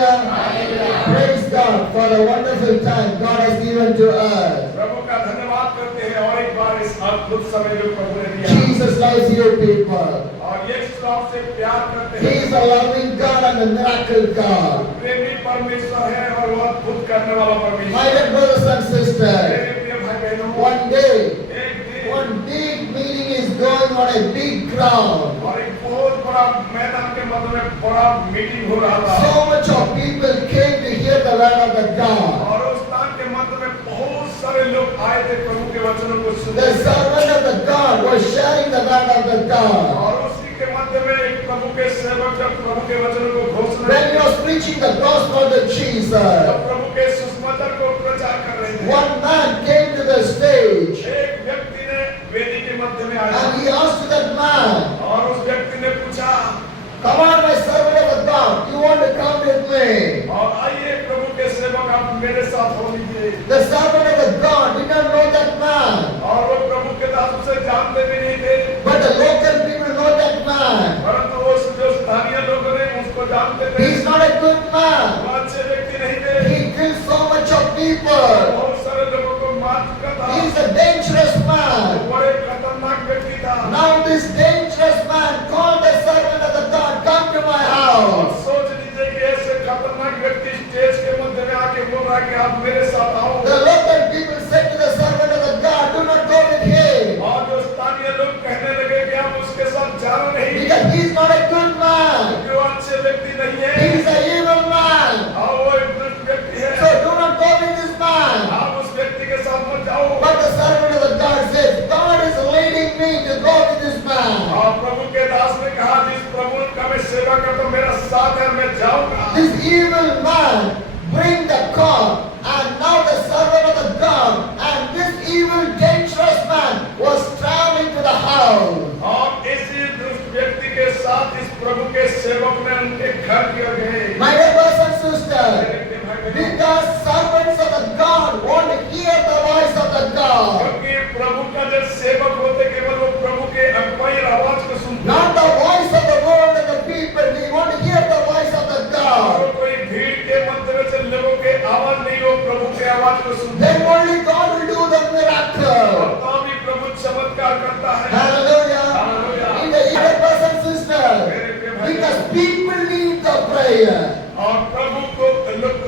Praise God for the wonderful time God has given to us. प्रभु का धन्यवाद करते हैं और एक बार इस अद्भुत समय जो प्रभु ने दिया। Jesus loves you people. और यीशु आपसे प्यार करते He हैं। is a loving God and a miracle God. प्रेमी परमेश्वर है और वो अद्भुत करने वाला परमेश्वर। My dear brothers and sisters, मेरे प्रिय भाई बहनों, one day, एक दिन one big meeting is going on a big ground. और एक बहुत बड़ा मैदान के मध्य में बड़ा मीटिंग हो रहा था। So much of people came to hear the word of the God. और उस स्थान के मध्य में बहुत सारे लोग आए थे प्रभु के वचनों को The सुनने। servant of the God was sharing the word of the God. और उसी के मध्य में एक प्रभु के सेवक जब प्रभु के वचनों को घोषणा When he was preaching the gospel to Jesus, जब प्रभु के सुसमाचार को प्रचार कर रहे थे, one man came to the stage एक व्यक्ति ने वेदी के मध्य में आया and he asked that man, और उस व्यक्ति ने पूछा, "Come on, my servant of the God, you want to come with me?" और आइए प्रभु के सेवक आप मेरे साथ हो लीजिए। The servant of the God did not know that man, और वो प्रभु के दास उसे जानते भी नहीं थे, but the local people know that man. परंतु वो जो स्थानीय लोग ने उसको जानते थे। He is not a good man. वो अच्छे व्यक्ति नहीं थे, He kills so much of people. बहुत सारे लोगों को मार चुका था। He is a dangerous man. वो बड़े खतरनाक व्यक्ति था। Now this dangerous man called the servant of the God, "Come to my और house." सोच लीजिए कि ऐसे खतरनाक व्यक्ति स्टेज के मध्य में आके बोल रहा है कि आप मेरे साथ आओ। The local people said to the servant of the God, "Do not go with him, और जो स्थानीय लोग कहने लगे कि आप उसके साथ जाना नहीं, because he is not a good man. क्योंकि वो अच्छे व्यक्ति नहीं He है। is an evil man. और वो एक दुष्ट व्यक्ति है। So do not go with this man." आप उस व्यक्ति के साथ मत जाओ। But the servant of the God says, "God is leading me to go with this man." और प्रभु के दास ने कहा, जिस प्रभु का मैं सेवा करता हूं मेरा साथ है, मैं जाऊंगा। This evil man bring the car, and now the servant of the God and this evil dangerous man was traveling to the house. और इसी दुष्ट व्यक्ति के साथ इस प्रभु के सेवक ने उनके घर की ओर गए। My dear brothers and sisters, because servants of the God want to hear the voice of the God, क्योंकि प्रभु का जो सेवक होते केवल वो प्रभु के अगुवाई आवाज को सुनते हैं। not the voice of the world and the people. We want to hear the voice of the और God. वो कोई भीड़ के मध्य में से लोगों के आवाज नहीं, वो प्रभु के आवाज को सुनते Then हैं। only God will do the और miracle. तो भी प्रभु चमत्कार करता है। Hallelujah. Hallelujah. In the dear brothers and sisters, because people need the prayer. और प्रभु को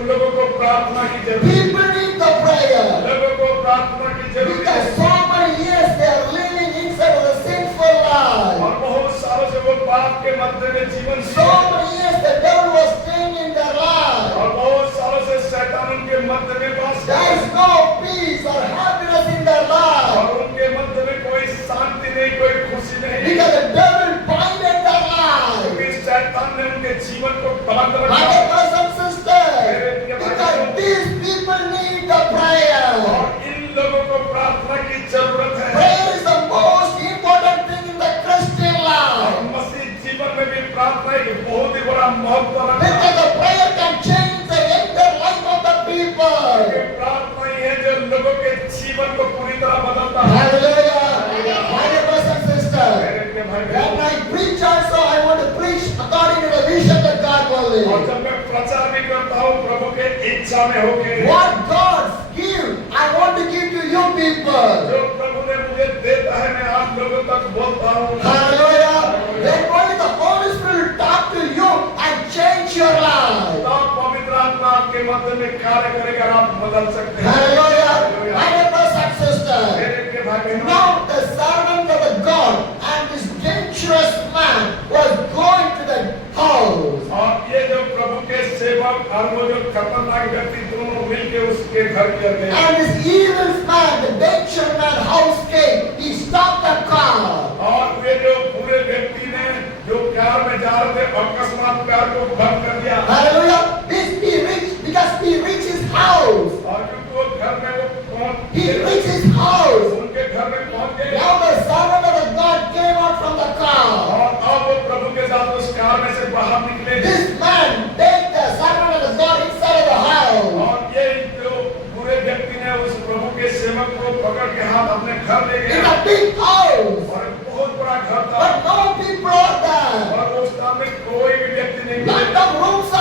लोगों को प्रार्थना की जरूरत है। People need the prayer. लोगों को प्रार्थना की जरूरत Because है। so many years they are living inside of a sinful life. और बहुत सालों से वो पाप के मध्य में जीवन So जी many years the devil was staying in their life. और बहुत सालों से शैतान उनके मध्य में वास There करता is है। no peace or happiness in their life. और उनके मध्य में कोई शांति नहीं, कोई खुशी नहीं, Because the devil binded their life. क्योंकि शैतान ने उनके जीवन को बंद My रखा। dear brothers and sisters, because these people need the prayer. और इन लोगों को प्रार्थना की जरूरत है। Prayer is the most important thing in the Christian और life. मसीह जीवन में भी प्रार्थना एक बहुत ही बड़ा महत्व रखता है। Because the prayer can change the entire life of the people. ये प्रार्थना ही है जो लोगों के जीवन को पूरी तरह बदलता है। Hallelujah. My dear brothers and sisters, मेरे प्रिय भाई when बहनों, I preach also, I want to preach according to the vision that God will और lead. जब मैं प्रचार भी करता हूँ प्रभु के इच्छा में होके, What God give, I want to give to you people. जो प्रभु ने मुझे देता है मैं आप लोगों तक बोलता हूँ। Hallelujah. Then only the Holy Spirit will talk to you and change your life. तो पवित्र आत्मा आपके मध्य में कार्य करेगा और आप बदल सकते हैं। Hallelujah. My dear brothers and sisters, मेरे प्रिय भाई बहनों, now the servant of the God and this dangerous man was going to the house. और ये जो प्रभु के सेवक और वो जो खतरनाक व्यक्ति दोनों मिलके उसके घर के अंदर गए। And this evil man, the dangerous man, house came. He stopped the car. और वे जो बुरे व्यक्ति ने जो कार में जा रहे थे अकस्मात कार को बंद कर दिया। Hallelujah. Because he reached his house. और क्योंकि वो घर में वो पहुंच He reached his house. उनके घर में पहुंच गए। Now the servant of the God came out from the car. और अब वो प्रभु के साथ उस कार में से बाहर निकले। This man take the servant of the God inside of the house. और ये जो बुरे व्यक्ति ने उस प्रभु के सेवक को पकड़ के हाथ अपने घर ले In गया। a big house. और एक बहुत बड़ा घर था। But no people are there. और उस स्थान में कोई भी व्यक्ति नहीं Lot मिले। of rooms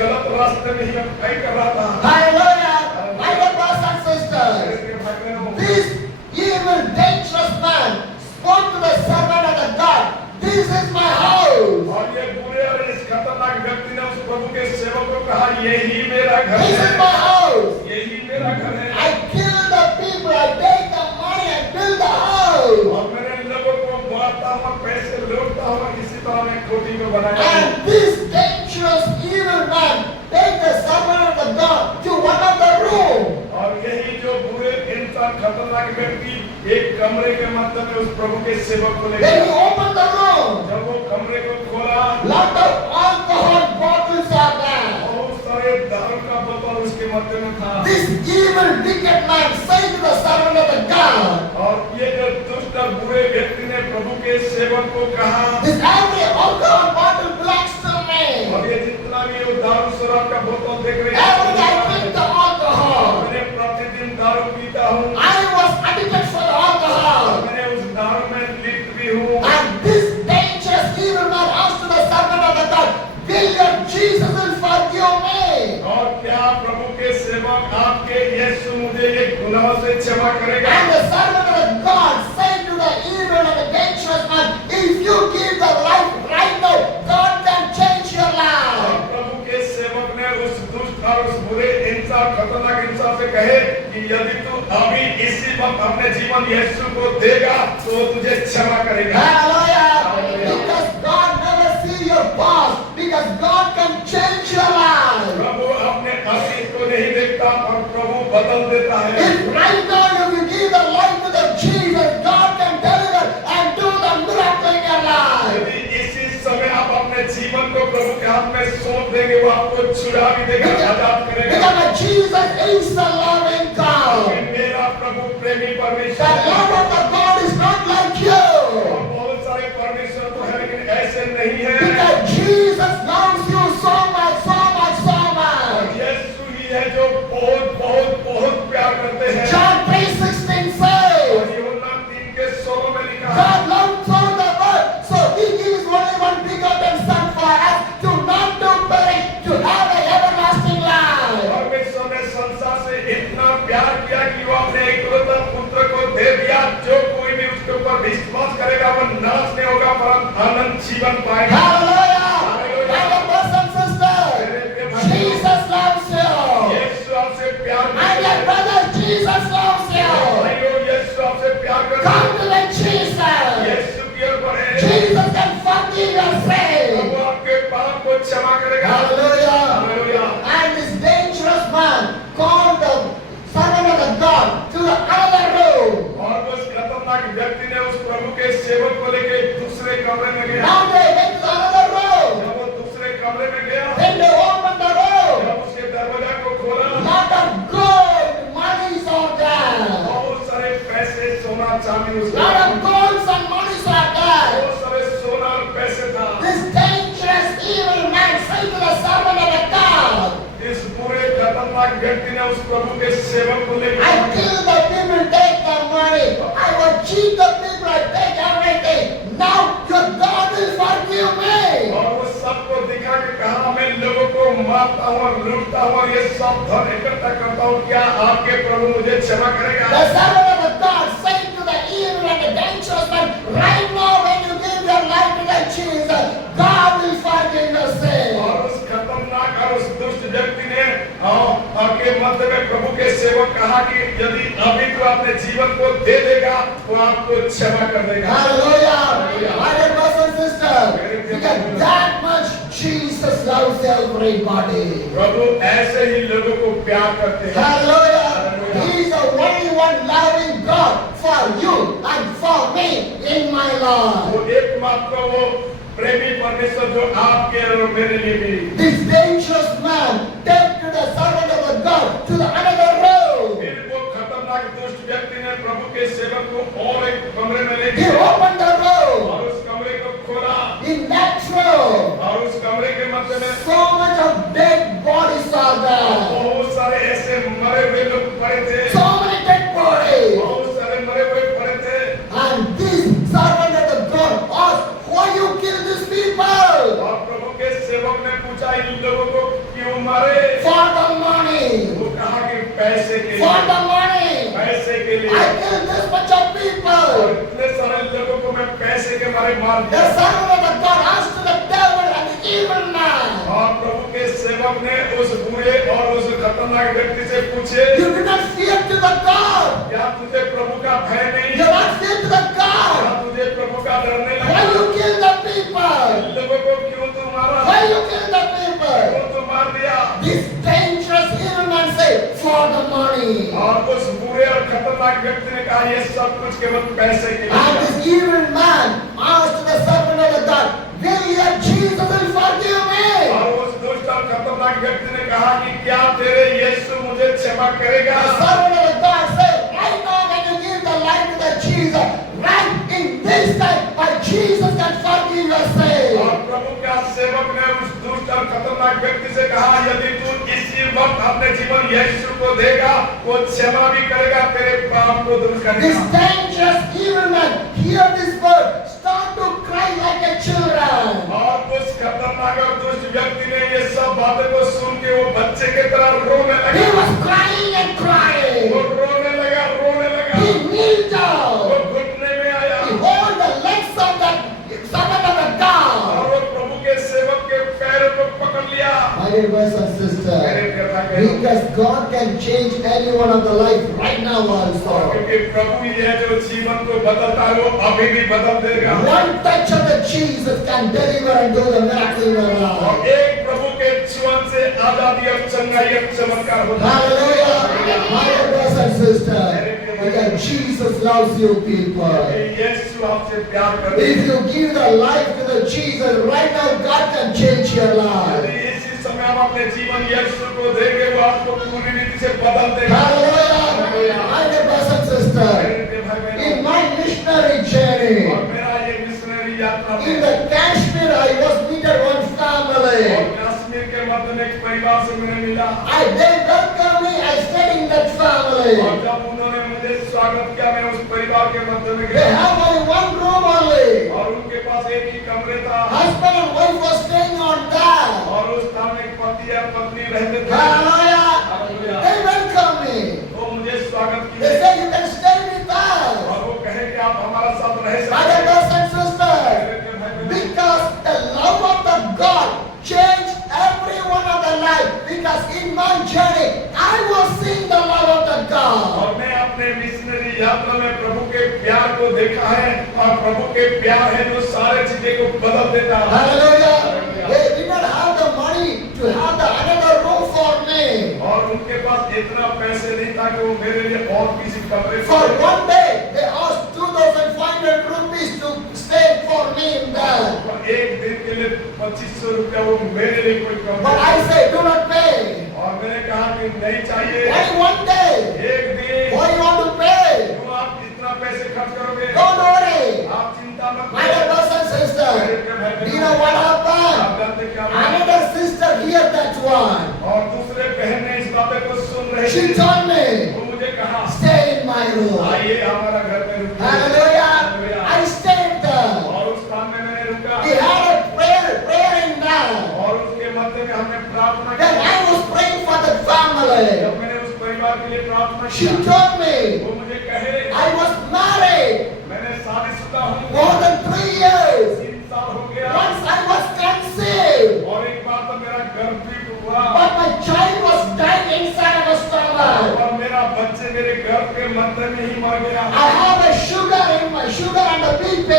गलत रास्ते में ही तय कर रहा था। Hallelujah. My dear brothers and sisters, मेरे भाई बहनों, this evil, dangerous man spoke to the servant of the God, "This is my house. और ये बुरे और इस खतरनाक व्यक्ति ने उस प्रभु के सेवक को कहा, यही मेरा घर This is है, my house. यही मेरा घर है। I kill the people, I take the money and build the house." और मैंने लोगों को मारता हूँ, पैसे लूटता हूँ, इसी तरह मैं कोठी में बनाया हूँ। And this dangerous evil man take the servant of the God to one of the room. और यही जो बुरे इंसान खतरनाक व्यक्ति एक कमरे के मध्य में उस प्रभु के सेवक को ले Then he गया। opened the room. जब वो कमरे को खोला, Lot of alcohol bottles are there. बहुत सारे दारू का बोतल उसके मध्य में था। This evil, wicked man said to the servant of the God, और ये जो दुष्ट और बुरे व्यक्ति ने प्रभु के सेवक को कहा, "This every alcohol bottle belongs to me. और ये जितना भी वो दारू शराब का बोतल देख रहे Every day I drink the alcohol. मैंने प्रतिदिन दारू पीता हूँ, I was addicted for the alcohol." मैंने उस दारू में लिप्त भी हूँ। And this dangerous evil man asked to the servant of the God, "Will your Jesus will forgive me?" और क्या प्रभु के सेवक आपके यीशु मुझे ये गुनाहों से क्षमा करेगा? And the servant of the God said to the evil and the dangerous man, "If you give the life right now, God can change your और life." प्रभु के सेवक ने उस दुष्ट और उस बुरे इंसान खतरनाक इंसान से कहे कि यदि तू अभी इसी वक्त अपने जीवन यीशु को देगा तो वो तुझे क्षमा करेगा। Hallelujah. Because God never see your past. Because God can change your life. प्रभु अपने अतीत को नहीं देखता और प्रभु बदल देता है। If right now you give the life to the Jesus, God can deliver and do the miracle in your life. यदि इसी समय आप अपने जीवन को प्रभु के हाथ में सौंप देंगे, वो आपको छुड़ा भी देगा, आजाद करेगा। Because Jesus is the loving God. मेरा प्रभु प्रेमी The परमेश्वर है। love of the God is not like you. और बहुत सारे परमेश्वर तो है लेकिन ऐसे नहीं है। Because Jesus loves you so much, so much, so much. यीशु ही है जो बहुत बहुत बहुत प्यार करते हैं। John 3:16 और says, यूहन्ना 3:16 में लिखा है, God loved so the world, so He gives only one begotten Son for us, to not to perish, to have an everlasting life. परमेश्वर ने संसार से इतना प्यार किया कि वो अपने एकलौता पुत्र को दे दिया, जो कोई भी उसके ऊपर विश्वास करेगा वो नाश नहीं होगा परंतु अनंत जीवन पाएगा। Hallelujah! My dear brothers and sisters, Jesus loves you. यीशु आपसे प्यार My करता dear है। brother, Jesus loves you. भाइयों, यीशु आपसे प्यार करता Come है। to the Jesus. यीशु की ओर बढ़े। Jesus can forgive your sin. वो आपके पाप को क्षमा करेगा। Hallelujah. Hallelujah. And this dangerous man called the servant of the God to another room. और उस खतरनाक व्यक्ति ने उस प्रभु के सेवक को लेके दूसरे कमरे में गया। Now they went to another room. जब वो दूसरे कमरे में गया, Then they opened the room. जब उसके दरवाजा को खोला, Lot of gold, money are there. बहुत सारे पैसे, सोना, चांदी उसके Lot पास of golds and monies are there. बहुत सारे सोना और पैसे था। This dangerous evil man said to the servant of the God, इस बुरे खतरनाक व्यक्ति ने उस प्रभु के सेवक को लेकर "I kill the people, take the money. I will cheat the people, I take everything. Now your God will forgive me." और वो सबको दिखा के कहा, मैं लोगों को मारता हूँ और लूटता हूँ और ये सब धन इकट्ठा करता हूँ, क्या आपके प्रभु मुझे क्षमा करेगा? The servant of the God said to the evil and the dangerous man, "Right now when you give your life to the Jesus, God will forgive your sin." और उस खतरनाक और उस दुष्ट व्यक्ति ने आपके मध्य में प्रभु के सेवक कहा कि यदि अभी तो अपने जीवन को दे देगा तो आपको क्षमा कर देगा। Hallelujah. My dear brothers and sisters, because that much Jesus loves everybody. प्रभु ऐसे ही लोगों को प्यार करते हैं। Hallelujah. He is the only one loving God for you and for me in my life. वो एकमात्र वो प्रेमी परमेश्वर जो आपके और मेरे लिए भी। This dangerous man take to the servant of the God to the another room. फिर वो खतरनाक दुष्ट व्यक्ति ने प्रभु के सेवक को और एक कमरे में ले He गया opened the room. और उस कमरे को खोला In that room, और उस कमरे के मध्य में so much of dead bodies are there. बहुत सारे ऐसे मरे हुए लोग पड़े थे। So many dead bodies. बहुत सारे मरे हुए पड़े थे। And this servant of the God asked, "Why you kill these people?" और प्रभु के सेवक ने ने पूछा इन लोगों को क्यों मारे? For the money. वो कहा कि पैसे के For लिए, the money. पैसे के लिए। I killed this bunch of और people. इतने सारे लोगों को मैं पैसे के मारे मार The दिया। servant of the God asked to the devil and the evil man. और प्रभु के सेवक ने उस बुरे और उस खतरनाक व्यक्ति से पूछे, You do not fear to the God. क्या तुझे प्रभु का भय नहीं? You do not fear to the God. क्या तुझे प्रभु का डर नहीं Why लगा? you kill the people? इन लोगों को क्यों तू मारा? Why you kill the people? क्यों तू मार दिया? This dangerous evil man said, for the money. और उस बुरे और खतरनाक व्यक्ति ने कहा ये सब कुछ केवल पैसे के लिए। And this evil man asked the servant of the God, will your Jesus will forgive me? और उस दुष्ट और खतरनाक व्यक्ति ने कहा कि क्या तेरे यीशु मुझे क्षमा करेगा? The servant of the God said, right now when you give the life to the Jesus, right in this time, my Jesus can forgive your sin. और प्रभु का सेवक ने उस दुष्ट और खतरनाक व्यक्ति से कहा यदि तू इसी वक्त अपने जीवन यीशु को देगा वो क्षमा भी करेगा तेरे पाप को दूर This करेगा। dangerous evil man hear this word, start to cry like a children. और उस खतरनाक और दुष्ट व्यक्ति ने ये सब बातें को सुन के वो बच्चे की तरह रोने He लगा। was crying and वो crying. रोने लगा, रोने लगा। He kneeled वो down. घुटने में आया He hold the legs of the servant of the और God. वो प्रभु के सेवक के पैरों को पकड़ लिया। My dear brothers and sisters, because God can change any one of the life right now also. क्योंकि प्रभु ये जो जीवन को बदलता है वो अभी भी बदल देगा। One touch of the Jesus can deliver and do the miracle in your life. और एक प्रभु के जीवन से आजादी और चंगाई और चमत्कार होता है। Hallelujah. My dear brothers and sisters, because Jesus loves you people. यीशु आपसे प्यार करता है। If you give the life to the Jesus, right now God can change your life. यदि इसी समय हम अपने जीवन यीशु को देंगे वो आपको पूरी रीति से बदल देगा। Hallelujah. My dear brothers and sisters, in my missionary journey, और मेरा ये मिशनरी यात्रा in में the Kashmir, I was meeting one और family. कश्मीर के मध्य में एक परिवार से मुझे मिला। They welcomed me. I stayed in that family. और जब उन्होंने मुझे स्वागत किया मैं उस परिवार के मध्य में They गया have only one room only. और उनके पास एक ही कमरे था Husband and wife was staying on that. और उस स्थान में एक पति या पत्नी रहते थे। Hallelujah. Hallelujah. They welcomed me. वो मुझे स्वागत They किए said you can stay with us. और वो कहे कि आप हमारा साथ रह My सकते dear हैं। brothers and sisters, because the love of the God changed every one of the life. Because in my journey, I was seeing the love of the God. और मैं अपने मिशनरी यात्रा में प्रभु के प्यार को देखा है और प्रभु के प्यार है जो सारे चीजें को बदल देता है। Hallelujah. They did not have the money to have the another room for me. और उनके पास इतना पैसे नहीं था कि वो मेरे लिए और किसी कमरे For one day, they asked 2,500 rupees to stay for me in there. और एक दिन के लिए 2500 रुपया वो मेरे लिए कोई कम But I said, do not pay. और मैंने कहा कि नहीं चाहिए। Why one day? एक दिन Why you want to pay? क्यों आप इतना पैसे खर्च करोगे? Don't worry. आप चिंता मत My dear करो। brothers and sisters, do you know what आप happened? जानते क्या हुआ? Another sister heard that one. और दूसरे बहन ने इस बातें को सुन रही She थी। told me, वो मुझे कहा stay in my room. आइए हमारा घर में रुकिए। Hallelujah. I stayed there. और उस स्थान में मैंने रुका We had a prayer in there. और उसके मध्य में हमने प्रार्थना Then की। I was praying for the family. जब मैंने उस परिवार के लिए प्रार्थना She की told me, वो मुझे कहे I was married मैंने शादीशुदा हूँ more than 3 years. 3 साल हो गया Once I was conceived, और एक बार तो मेरा गर्भ भी हुआ but my child was dying inside my stomach. और मेरा बच्चे मेरे गर्भ के मध्य में ही मर गया I have a sugar and a BP.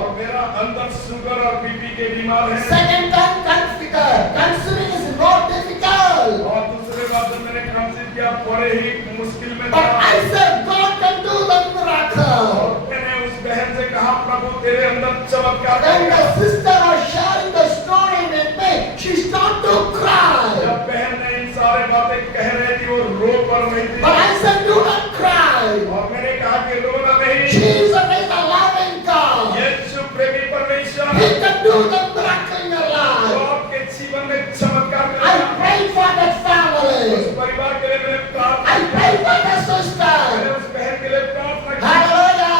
और मेरा अंदर शुगर और बीपी के बीमार है Second time conceiving is not difficult. और दूसरे बार जब मैंने कंसीव किया बड़े ही मुश्किल में But था I said God can do the miracle. और मैंने उस बहन से कहा प्रभु तेरे अंदर चमत्कार When करेगा। the sister was sharing the story with me, she started to cry. जब बहन ने इन सारे बातें कह रही थी वो रो पड़ रही थी But I said, do not cry. और मैंने कहा कि रोना नहीं Jesus is a loving God. यीशु प्रेमी परमेश्वर He can do the miracle in your वो life. आपके जीवन में चमत्कार I करेगा। prayed for that उस family. परिवार के लिए मैंने प्रार्थना I prayed for the मैंने sister. उस बहन के लिए प्रार्थना की। Hallelujah.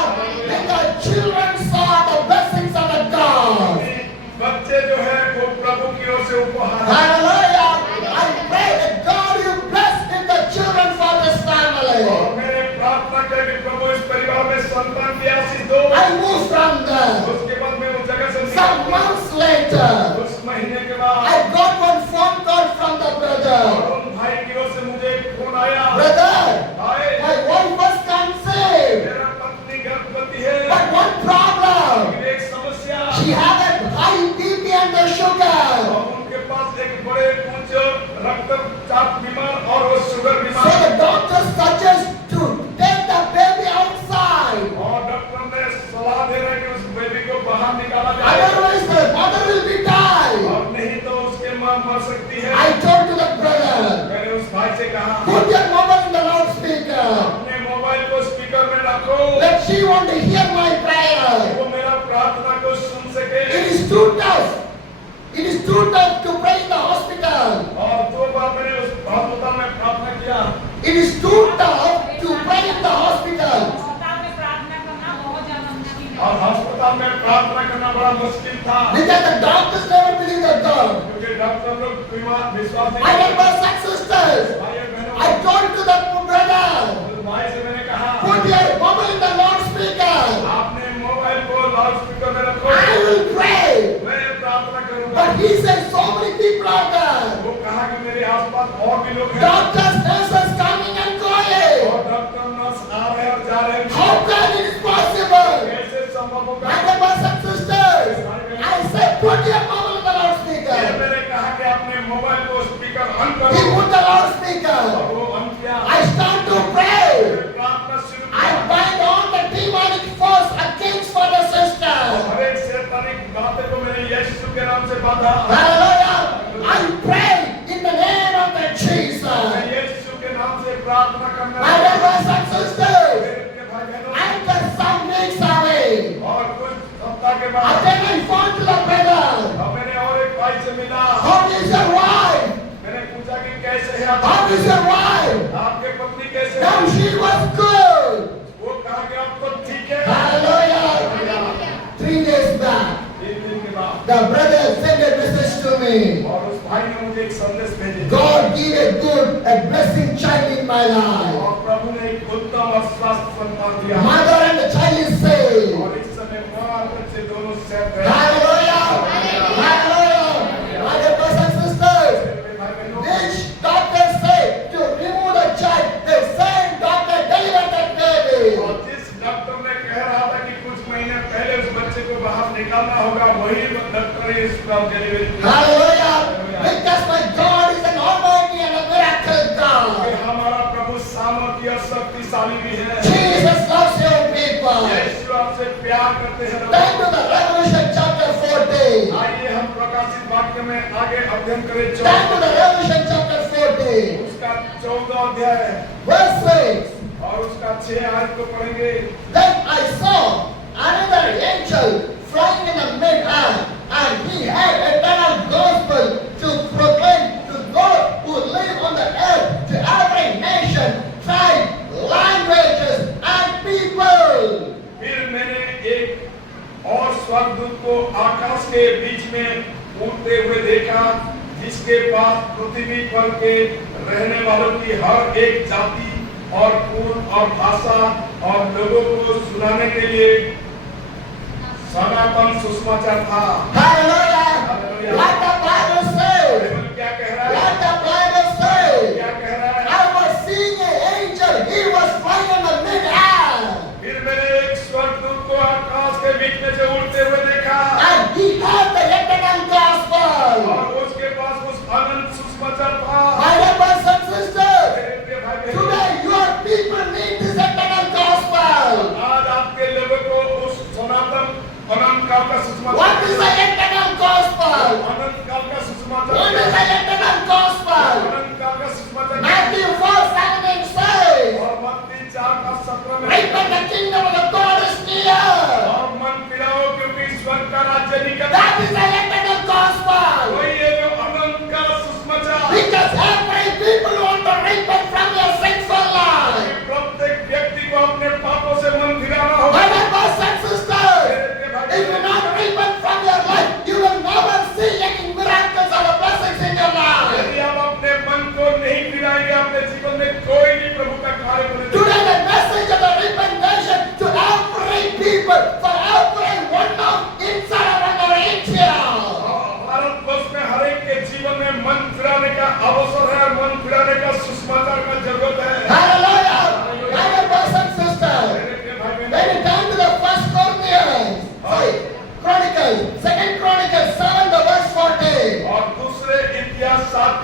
And the children saw the blessings of the God. बच्चे from there. उसके बाद मैं उस जगह से Some निकला। months later, उस महीने के बाद I got one phone call from the brother. और उन भाई की ओर से मुझे एक फोन आया। Brother, भाई, my wife was conceived, मेरा पत्नी गर्भवती है, but one problem. लेकिन एक समस्या, She had a high BP and the sugar. और उनके पास एक बड़े उच्च रक्तचाप बीमार और वो शुगर So बीमार। the doctor suggests to take the baby outside. और डॉक्टर ने सलाह दे रहे हैं कि उस बेबी को बाहर निकाला जाए, Otherwise the mother will be died. और नहीं तो उसके मां मर सकती है। I told to the brother, मैंने उस भाई से कहा, put your mobile in the loudspeaker. अपने मोबाइल को स्पीकर में रखो, That she want to hear my prayer. वो मेरा प्रार्थना को सुन सके। It is too tough. It is too tough to pray in the hospital. और 2 बार मैंने उस अस्पताल में प्रार्थना किया। It is too tough to pray in the hospital. अस्पताल में प्रार्थना करना बहुत ज्यादा मुश्किल है। और अस्पताल में प्रार्थना करना बड़ा मुश्किल था, Because the doctors never believe in God. क्योंकि डॉक्टर लोग विश्वास नहीं My करते। dear brothers and sisters, भाइयों बहनों, I told to the brother, उस भाई से मैंने कहा, put your mobile in the loudspeaker. आपने मोबाइल को लाउड स्पीकर में रखो, I will pray. मैं प्रार्थना करूंगा। But he said so many people are there. वो कहा कि मेरे आसपास और भी लोग हैं, Doctors, nurses coming and going. और डॉक्टर नर्स आ रहे हैं और जा रहे हैं। How can it is possible? कैसे संभव होगा? My dear brothers and sisters, I said put your mobile in the ये loudspeaker. मैंने कहा कि आपने मोबाइल को स्पीकर ऑन He करो, put the loudspeaker. और वो ऑन किया। I start to pray. फिर प्रार्थना शुरू I किया। bind all the demonic force against for the sister. हर एक शैतानिक बातें को मैंने यीशु के नाम से बांधा। Hallelujah. I pray in the name of the मैं Jesus. यीशु के नाम से प्रार्थना करना। My dear brothers and sisters, मेरे भाई बहनों, after some weeks away, और कुछ सप्ताह के बाद again I found to the brother, अब मैंने और एक भाई से मिला। how is your wife? मैंने पूछा कि कैसे है आप? How is your wife? आपके पत्नी कैसे है? Now she was good. वो कहा कि आप तो ठीक है। Hallelujah. 3 days back, 3 दिन के बाद the brother sent a message to me. और उस भाई ने मुझे एक संदेश भेजे। God give a blessing child in my life. और प्रभु ने एक उत्तम और स्वस्थ संतान दिया। Mother and the child is saved. और इस समय माँ और बच्चे दोनों सेफ हैं। Hallelujah. Hallelujah. My dear brothers and sisters, मेरे भाई बहनों, which doctor said to remove the child, the same doctor delivered that baby. और जिस डॉक्टर ने कह रहा था कि कुछ महीने पहले उस बच्चे को बाहर निकालना होगा, वही डॉक्टर ने इसका डिलीवरी किया। Hallelujah. Because my God is an almighty and a miracle कि God. हमारा प्रभु सामर्थ्य और शक्तिशाली भी है। Jesus loves your people. यीशु आपसे प्यार करते हैं। Turn to the Revelation chapter 14. आइए हम प्रकाशित वाक्य में आगे अध्ययन करें। Turn to the Revelation chapter 14. उसका 14 अध्याय Verse 6. और उसका 6 आयत को पढ़ेंगे। Then I saw another angel flying in the mid-air, and he had eternal gospel to proclaim to those who live on the earth, to every nation, tribe, languages, and people. फिर मैंने एक और स्वर्गदूत को आकाश के बीच में उड़ते हुए देखा, जिसके पास पृथ्वी पर के रहने वालों की हर एक जाति और कुल और भाषा और लोगों को सुनाने के लिए सनातन सुसमाचार था। Hallelujah! What the Bible says? Bible क्या कह रहा है? What the Bible says? क्या कह रहा है? I was seeing an angel. He was flying in the mid-air, फिर मैंने एक स्वर्गदूत को आकाश के बीच में से उड़ते हुए देखा, and he had the eternal gospel. और उसके पास उस अनंत सुसमाचार था। My dear brothers and sisters, मेरे प्रिय भाई बहनों, today your people need this eternal gospel. आज आपके लोगों को उस सनातन अनंत काल का सुसमाचार, What is the eternal gospel? अनंत काल का सुसमाचार, What is the eternal gospel? अनंत काल का सुसमाचार। Matthew 4:17 says, और मत्ती 4:17 में, repent, the kingdom of the God is near. और मन फिराओ क्योंकि स्वर्ग का राज्य निकट है। That is the eternal gospel. वही है जो अनंत का सुसमाचार। Because every people want to repent from their sinful life. प्रत्येक व्यक्ति को अपने पापों से मन फिराना होगा। My dear brothers and sisters, if you not repent from your life, you will never see any miracles or blessings in your life. यदि आप अपने मन को नहीं फिराएंगे, अपने जीवन में कोई भी प्रभु का कार्य नहीं। Today the message of the repentation to every people, for every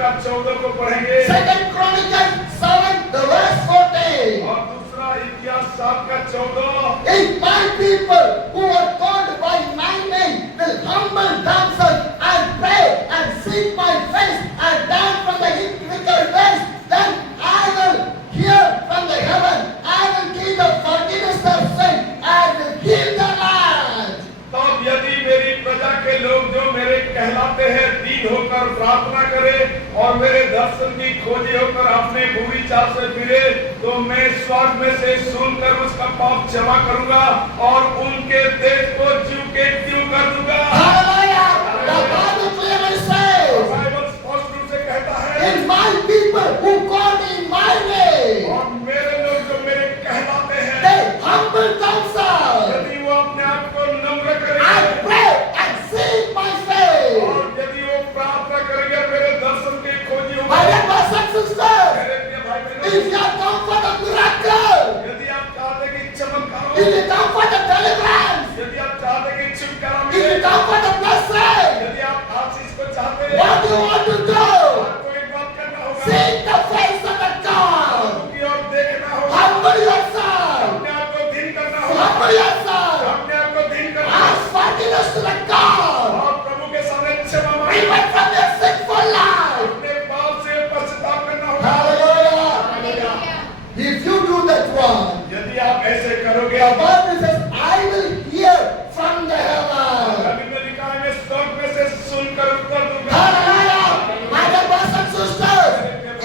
का 14 को पढ़ेंगे 2 Chronicles 7, the verse 14. और दूसरा इतिहास 7 का 14 If my people who are called by my name will humble themselves and pray and seek my face and turn from the wicked ways, then I will hear from the heaven. I will give the forgiveness of sin and will heal the land. तब यदि मेरी प्रजा के लोग जो मेरे कहलाते हैं दीन होकर प्रार्थना करें और मेरे दर्शन की खोजी होकर अपने बुरी चाल से फिरे तो मैं स्वर्ग में से सुनकर उसका पाप क्षमा करूंगा और उनके देश को ज्यों के त्यों कर दूंगा। Hallelujah! The Bible clearly says, Bible स्पष्ट रूप से कहता है "In my people who call me my name, और मेरे लोग जो मेरे कहलाते हैं they humble themselves यदि वो अपने आप को नम्र and करेंगे pray and seek my face." और यदि वो प्रार्थना करेंगे मेरे दर्शन की खोजी My होगी dear brothers and sisters, मेरे प्रिय भाई if बहनों you are come for the miracle, यदि आप चाहते हैं कि चमत्कार if हो you come for the deliverance, यदि आप चाहते हैं कि छुटकारा if मिले you come for the blessing, यदि आप आशीष को चाहते हैं what do you want to do? आपको एक बात करना होगा Seek the face of the God. की ओर देखना होगा Humble yourself. अपने आप को धीन करना होगा Humble yourself. अपने आप को धीन करना होगा Ask forgiveness to the God. और प्रभु के सामने क्षमा मांगना Repent from your sinful life. अपने पाप से पश्चाताप करना होगा Hallelujah. If you do that one, यदि आप ऐसे करोगे the आप Bible says, I will hear from the heaven. अभी में लिखा है मैं स्वर्ग में से सुनकर उत्तर दूंगा Hallelujah. My dear brothers and sisters,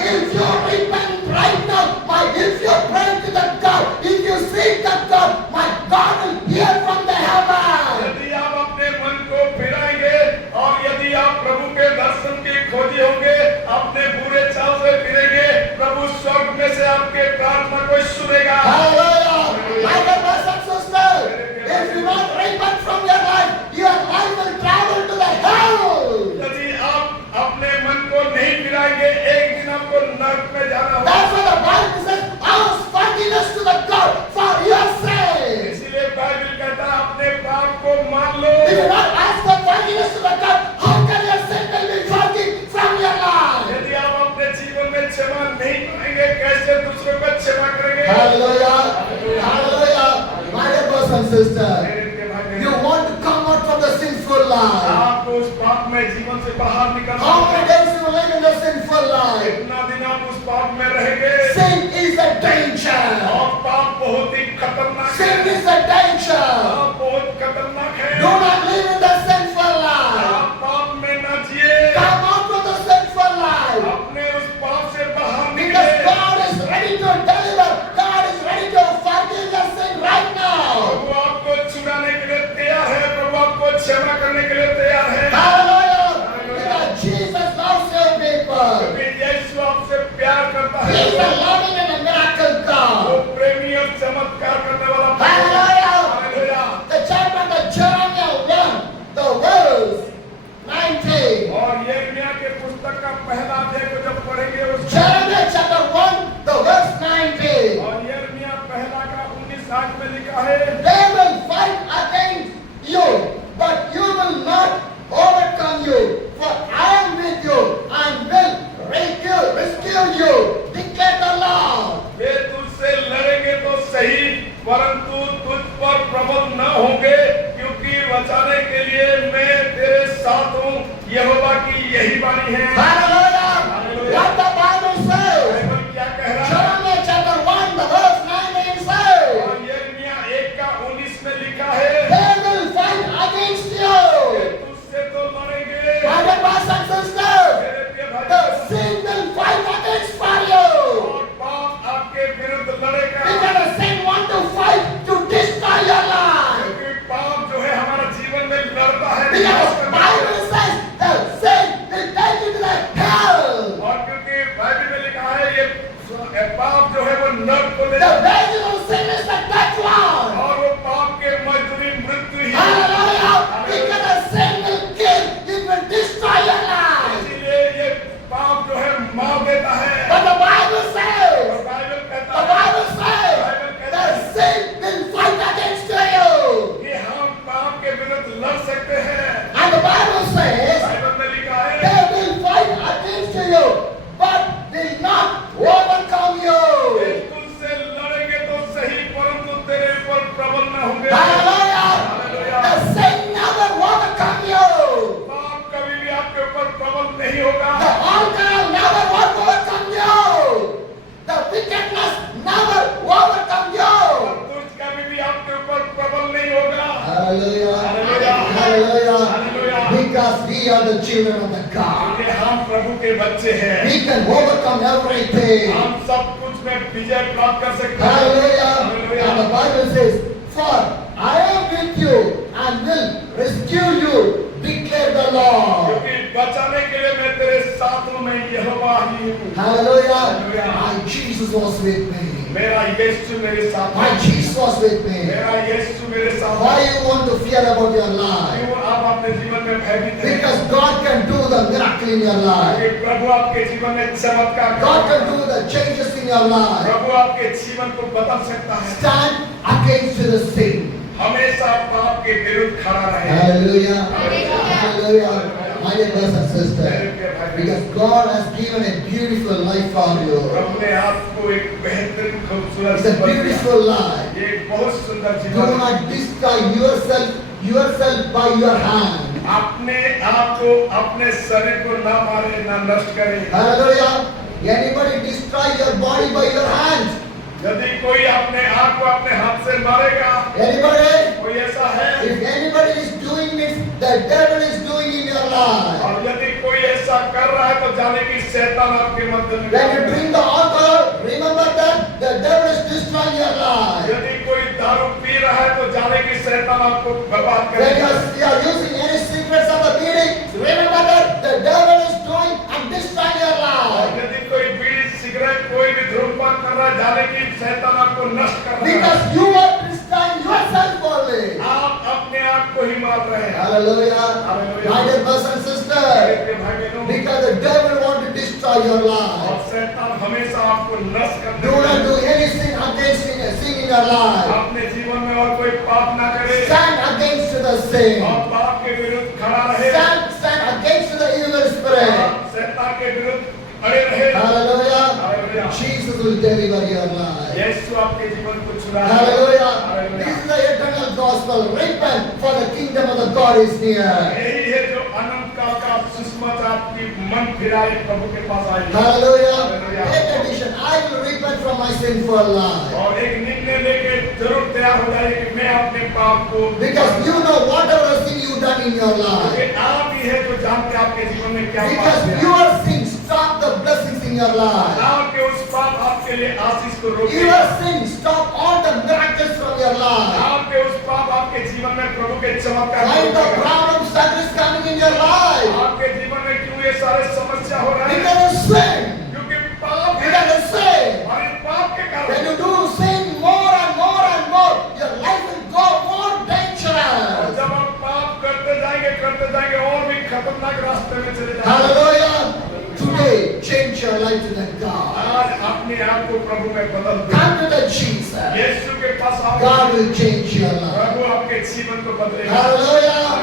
if you repent right now, if you pray to the God, if you seek the God, my God will hear from the heaven. यदि आप अपने मन को फिराएंगे और यदि आप प्रभु के दर्शन की खोजी होंगे अपने बुरे चाल से फिरेंगे प्रभु स्वर्ग में से आपके प्रार्थना को सुनेगा Hallelujah. My dear brothers and sisters, if you not repent from your life will travel to the hell. यदि आप अपने मन को नहीं फिराएंगे एक दिन आपको नरक में जाना होगा That's why the Bible says, ask forgiveness to the God for your sins. इसीलिए बाइबल कहता है अपने पाप को मान लो If you not ask for forgiveness to the God, how can your sin will be forgiven from your life? यदि आप अपने जीवन में क्षमा नहीं पाएंगे कैसे दूसरों को क्षमा करेंगे Hallelujah. Hallelujah. My dear brothers and sisters, मेरे प्रिय भाई you बहनों, want to come out from the sinful life. आपको उस पाप में जीवन से बाहर निकलना How होगा। many days you live in the sinful life? कितना दिन आप उस पाप में रहेंगे Sin is a danger. और पाप बहुत ही खतरनाक है Sin is a danger. पाप बहुत खतरनाक है Do not live in the sinful life. आप पाप में न जिए Come out from the sinful life. अपने उस पाप से बाहर Because निकले God is ready to deliver. God is ready to forgive your sin right now. प्रभु आपको छुड़ाने के लिए तैयार है प्रभु आपको क्षमा करने के लिए तैयार है Hallelujah. Because Jesus loves your people. क्योंकि यीशु आपसे प्यार करता He है is a loving and a miracle वो God. प्रेमी और चमत्कार करने वाला Hallelujah. Hallelujah The chapter of Jeremiah 1, the verse 19. और यिर्मयाह के पुस्तक का पहला अध्याय को जब पढ़ेंगे उस Jeremiah chapter 1, the verse 19. और यिर्मयाह पहला का 19 आयत में लिखा है They will fight against you, but you will not overcome you. For I am with you and will rescue you, declare the Lord. वे तुझसे लड़ेंगे तो सही परंतु तुझ पर प्रबल न होंगे क्योंकि बचाने के लिए मैं तेरे साथ हूँ यहोवा की यही वाणी है Hallelujah. What the Bible says. Bible क्या कह रहा है Jeremiah chapter 1, the verse 19 says, और यिर्मयाह 1 का 19 में लिखा है they will fight against वे you. तुझसे तो लड़ेंगे My dear brothers and sisters, मेरे प्रिय भाई the sin will fight against for you. और पाप आपके विरुद्ध लड़ेगा Because the sin want to fight to destroy your life. क्योंकि पाप जो है हमारा जीवन में लड़ता है Because the Bible says the sin will take you to the hell. और क्योंकि बाइबल में लिखा है ये पाप जो है वो नरक को ले The जाता है wages of sin is the death one. और वो पाप के मजदूरी मृत्यु ही है Hallelujah. Because the sin will kill, it will destroy your life. इसीलिए ये पाप जो है मार देता है But the Bible और says, बाइबल the कहता है Bible says, the sin will fight against you. कि हम पाप के विरुद्ध लड़ सकते हैं And the Bible says, Bible में लिखा है they will fight against you. are the children of the God. क्योंकि हम प्रभु के बच्चे हैं। We can overcome everything. हम सब कुछ में विजय प्राप्त कर सकते हैं। Hallelujah. Hallelujah. And the Bible says, "For I am with you and will rescue you," declare the Lord. क्योंकि बचाने के लिए मैं तेरे साथ हूँ, मैं यहोवा ही हूँ। Hallelujah. Hallelujah. My Jesus was with me. मेरा यीशु मेरे साथ My है। Jesus was with me. मेरा यीशु मेरे साथ Why है। you want to fear about your life? क्यों आप अपने जीवन में भयभीत हैं? Because God can do the miracle in your life. क्योंकि प्रभु आपके जीवन में चमत्कार कर God सकता can है। do the changes in your life. प्रभु आपके जीवन को बदल सकता है। Stand against the sin. हमेशा पाप के विरुद्ध खड़ा रहे। Hallelujah. Hallelujah. Hallelujah. My dear brothers and sisters, because God has given a beautiful life for you. प्रभु ने आपको एक बेहतरीन खूबसूरत It's a जीवन दिया। beautiful life. ये एक बहुत सुंदर Do जीवन है। not destroy yourself by your hand. अपने आप को, अपने शरीर को ना मारे, ना नष्ट करे। Hallelujah. Anybody destroy your body by your hands? यदि कोई अपने आप को अपने हाथ से मारेगा, Anybody? कोई ऐसा है? If anybody is doing it, the devil is doing in your life. और यदि कोई ऐसा कर रहा है तो जाने की शैतान आपके मध्य में। When you drink the alcohol, remember that the devil is destroying your life. यदि कोई दारू पी रहा है तो जाने की शैतान आपको बर्बाद When करेगा। you are using any secrets of the beating, remember that the devil is doing and destroying your और life. यदि कोई बीड़ी, सिगरेट, कोई भी धूम्रपान कर रहा है, जाने की शैतान आपको नष्ट कर रहा है। Because you are destroying yourself only. आप अपने आप को ही मार रहे हैं। Hallelujah. Hallelujah. My dear brothers and sisters, मेरे भाई बहनों, because the devil wants to destroy your और life. शैतान हमेशा आपको नष्ट करने Do के not लिए- do anything against sin in your life. अपने जीवन में और कोई पाप ना करे Stand against the sin. और पाप के विरुद्ध खड़ा रहे। Stand against the evil spirit. और शैतान के विरुद्ध अड़े रहे। Hallelujah. Hallelujah. Jesus will deliver your life. यीशु आपके जीवन को छुड़ाएगा। Hallelujah. This Hallelujah. is the eternal gospel. Repent, for the kingdom of the God is near. यही है जो अनंत काल का सुसमाचार आपकी मन फिराए प्रभु के पास आई। Hallelujah. Hallelujah. Take a decision. I will repent from my sinful life. और एक निर्णय लेके जरूर तैयार हो जाइए कि मैं अपने पाप को, Because you know whatever sin you done in your life. क्योंकि आप ही है जो जानते हैं आपके जीवन में क्या पाप Because किया। your sin stop the blessings in your life. आपके उस पाप आपके लिए आशीष को रोके। Your sin stop all the miracles from your life. आपके उस पाप आपके जीवन में प्रभु के चमत्कार को Why the रोकेगा। problems that is coming in your life? आपके जीवन में क्यों ये सारे समस्या हो रहे हैं? Because of sin. क्योंकि पाप है। Because of sin. और इस पाप के When कारण you do sin more and more and more, your life will go more और dangerous. जब आप पाप करते जाएंगे और भी खतरनाक रास्ते में चले जाएंगे। Hallelujah. Today, change your life to that God. आज अपने आप को प्रभु में बदल दो। Come to the Jesus. यीशु के पास आओ। God will change your life. प्रभु आपके जीवन को बदलेगा। Hallelujah.